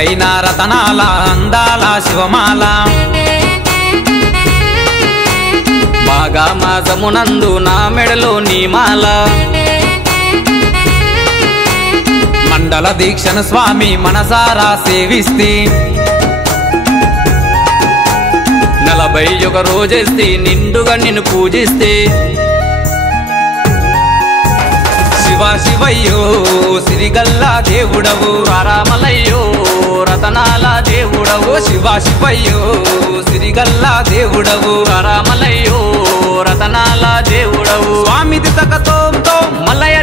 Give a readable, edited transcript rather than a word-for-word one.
మెరుగైన రతనాల అందాల శివమాల బాగా మాసమునందు నా మెడలో నీమాల మండల దీక్షను స్వామి మనసారా సేవిస్తే 41 రోజేస్తే నిండుగా నిన్ను పూజిస్తే శివ శివయ్యో సిరిగల్లా దేవుడవు రామలయ్యో రతనాల దేవుడవు శివ శివయ్యో సిరిగల్లా దేవుడవు రామలయ్యో రతనాల దేవుడవు స్వామిది తకతో మల్లయ్య